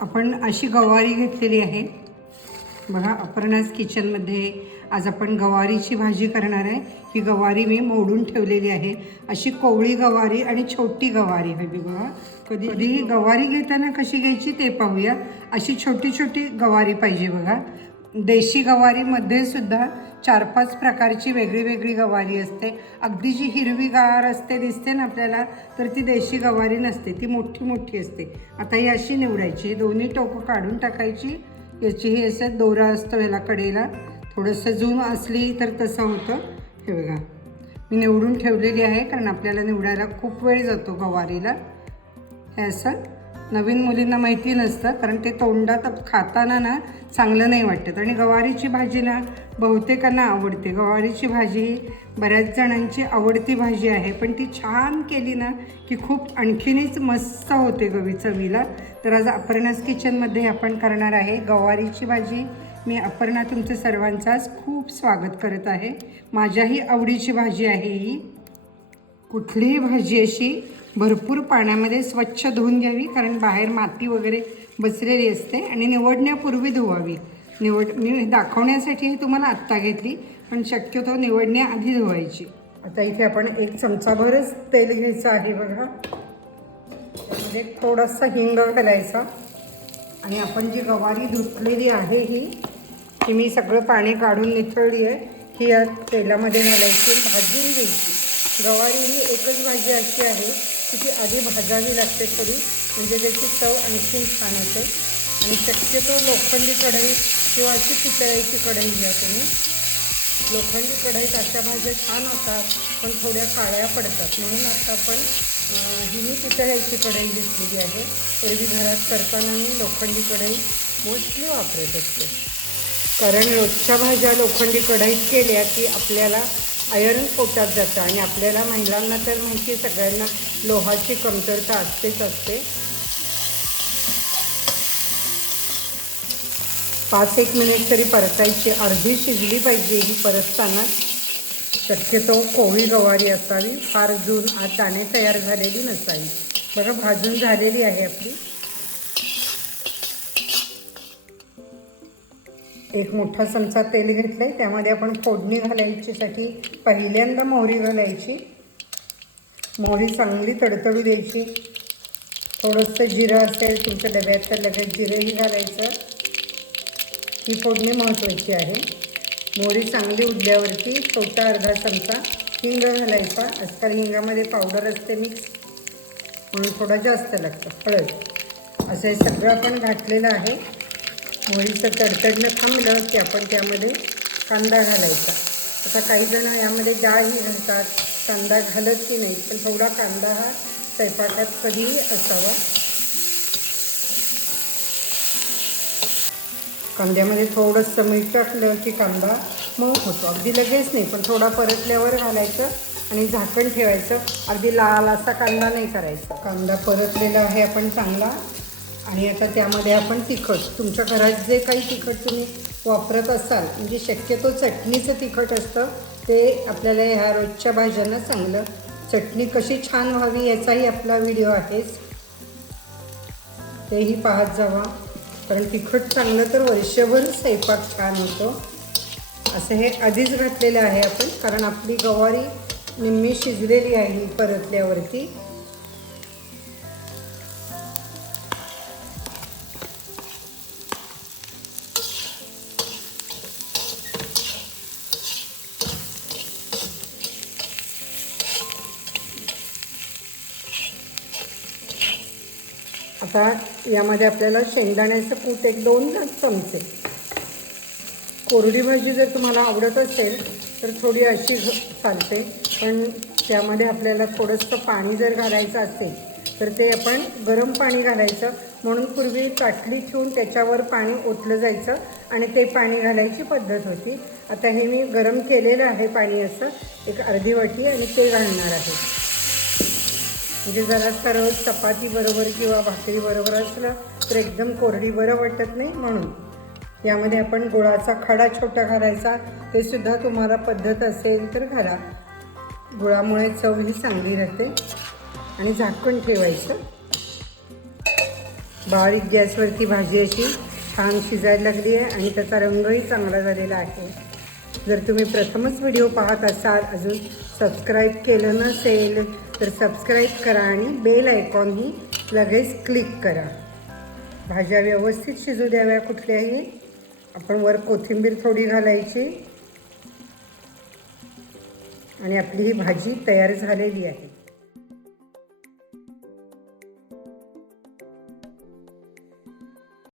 आपण अशी गवारी घेतलेली आहे. बघा अपर्णाज किचनमध्ये आज आपण गवारीची भाजी करणार आहे. ही गवारी मी मोडून ठेवलेली आहे. अशी कोवळी गवारी आणि छोटी गवारी हवी बघा. कधी कधी गवारी घेताना कशी घ्यायची ते पाहूया. अशी छोटी छोटी गवारी पाहिजे बघा. देशी गवारीमध्ये सुद्धा चार पाच प्रकारची वेगळी वेगळी गवारी असते. अगदी जी हिरवीगार असते दिसते ना आपल्याला तर ती देशी गवारी नसते. ती मोठी मोठी असते. आता ही अशी निवडायची. दोन्ही टोकं काढून टाकायची. याची ही असं दोरा असतो ह्याला कडेला. थोडंसं जून असली तर तसं होतं. हे बघा. मी निवडून ठेवलेली आहे कारण आपल्याला निवडायला खूप वेळ जातो गवारीला. हे असं नवीन मुलींना माहिती नसतं कारण ते तोंडात खाताना ना चांगलं नाही वाटत. आणि गवारीची भाजी ना बहुतेकांना आवडते. गवारीची भाजी बऱ्याच जणांची आवडती भाजी आहे पण ती छान केली ना की खूप आणखीनच मस्त होते गवी चवीला. तर आज अपर्णास किचनमध्ये आपण करणार आहे गवारीची भाजी. मी अपर्णा तुमच्या सर्वांचं आज खूप स्वागत करत आहे. माझ्याही आवडीची भाजी आहे ही. कुठलीही भाजी अशी भरपूर पाण्यामध्ये स्वच्छ धुवून घ्यावी कारण बाहेर माती वगैरे बसलेली असते आणि निवडण्यापूर्वी धुवावी. निवड मी दाखवण्यासाठी तुम्हाला आत्ता घेतली पण शक्यतो निवडण्याआधी धुवायची. आता इथे आपण एक चमचाभरच तेल घ्यायचं आहे बघा. त्यामध्ये थोडासा हिंग घालायचा. आणि आपण जी गवारी धुतलेली आहे ही ती मी सगळं पाणी काढून निथळली आहे. ही या तेलामध्ये घालायची भाजून घ्यायची. गवारी ही एकच भाजी अशी आहे तिची आधी भाजावी लागते थोडी. म्हणजे त्याची चव आणखीन छान होते. आणि शक्यतो लोखंडी कढई किंवा अशी पितळ्याची कढई घ्या तुम्ही. लोखंडी कढईत अशा भाज्या छान होतात पण थोड्या काळ्या पडतात. म्हणून आता आपण ही मी पितळ्याची कढई घेतलेली आहे. एरवी घरात करताना मी लोखंडी कढई मोस्टली वापरत असते. कारण रोजच्या भाज्या लोखंडी कढईत केल्या की आपल्याला आयरन पोटात जातं आणि आपल्याला महिलांना तर माहिती आहे सगळ्यांना लोहाची कमतरता असतेच असते. पाच एक मिनिट तरी परतायची अर्धी शिजली पाहिजे ही परतताना शक्यतो कोवळी गवारी असावी फार जून आत दाणे तयार झालेली नसावी. बघा भाजून झालेली आहे आपली. एक मोठा चमचा तेल घेतलं आहे त्यामध्ये आपण फोडणी घालायचीसाठी पहिल्यांदा मोहरी घालायची. मोहरी चांगली तडतडू द्यायची. थोडंसं जिरं असेल तुमच्या डब्यात तर लगेच जिरंही घालायचं. ही फोडणी महत्त्वाची आहे. मोहरी चांगली उडल्यावरती छोटा अर्धा चमचा हिंग घालायचा. आजकाल हिंगामध्ये पावडर असते मिक्स. म्हणून थोडा जास्त लागतं. हळद. असं हे सगळं आपण घातलेलं आहे. मोहरीचं तडतडणं थांबलं की आपण त्यामध्ये कांदा घालायचा. आता काही जण यामध्ये डाळही घालतात. कांदा घालत की नाही पण थोडा कांदा हा स्वयंपाकात कधीही असावा. कांद्यामध्ये थोडंसं मीठ टाकलं की कांदा मऊ होतो. अगदी लगेच नाही पण थोडा परतल्यावर घालायचं आणि झाकण ठेवायचं. अगदी लाल असा कांदा नाही करायचा. कांदा परतलेला आहे आपण चांगला आणि आता त्यामध्ये आपण तिखट तुमच्या घरात जे काही तिखट तुम्ही वापरत असाल म्हणजे शक्यतो चटणीचं तिखट असतं ते आपल्याला ह्या रोजच्या भाज्यांना चांगलं. चटणी कशी छान व्हावी याचाही आपला व्हिडिओ आहेच. तेही पाहत जावा. कारण तिखट चांगलं तर वर्षभर स्वयंपाक छान होतो. असं हे आधीच घातलेलं आहे आपण कारण आपली गवारी निम्मी शिजलेली आहे परतल्यावरती. आता यामध्ये आपल्याला शेंगदाण्याचं कूट एक दोन चमचे. कोरडी भाजी जर तुम्हाला आवडत असेल तर थोडी अशी घ- चालते. पण त्यामध्ये आपल्याला थोडंसं पाणी जर घालायचं असेल तर ते आपण गरम पाणी घालायचं. म्हणून पूर्वी ताटली ठेवून त्याच्यावर पाणी ओतलं जायचं आणि ते पाणी घालायची पद्धत होती. आता हे मी गरम केलेलं आहे पाणी असं एक अर्धी वाटी आणि ते घालणार आहे. म्हणजे जरा सर्व चपाती बरोबर किंवा भाकरी बरोबर असलं तर एकदम कोरडी बरं वाटत नाही म्हणून. यामध्ये आपण गुळाचा खडा छोटा घालायचा ते सुद्धा तुम्हाला पद्धत असेल तर घाला गुळामुळे चव ही चांगली राहते आणि झाकण ठेवायचं. बारीक गॅसवरती भाजी अशी छान शिजायला लागली आहे आणि त्याचा रंगही चांगला झालेला आहे. जर तुम्ही प्रथमच व्हिडिओ पाहत असाल अजून सबस्क्राईब केलं नसेल तर सबस्क्राईब करा आणि बेल आयकॉनही लगेच क्लिक करा. भाज्या व्यवस्थित शिजू द्याव्या कुठल्याही. आपण वर कोथिंबीर थोडी घालायची. आणि आपली ही भाजी तयार झालेली आहे.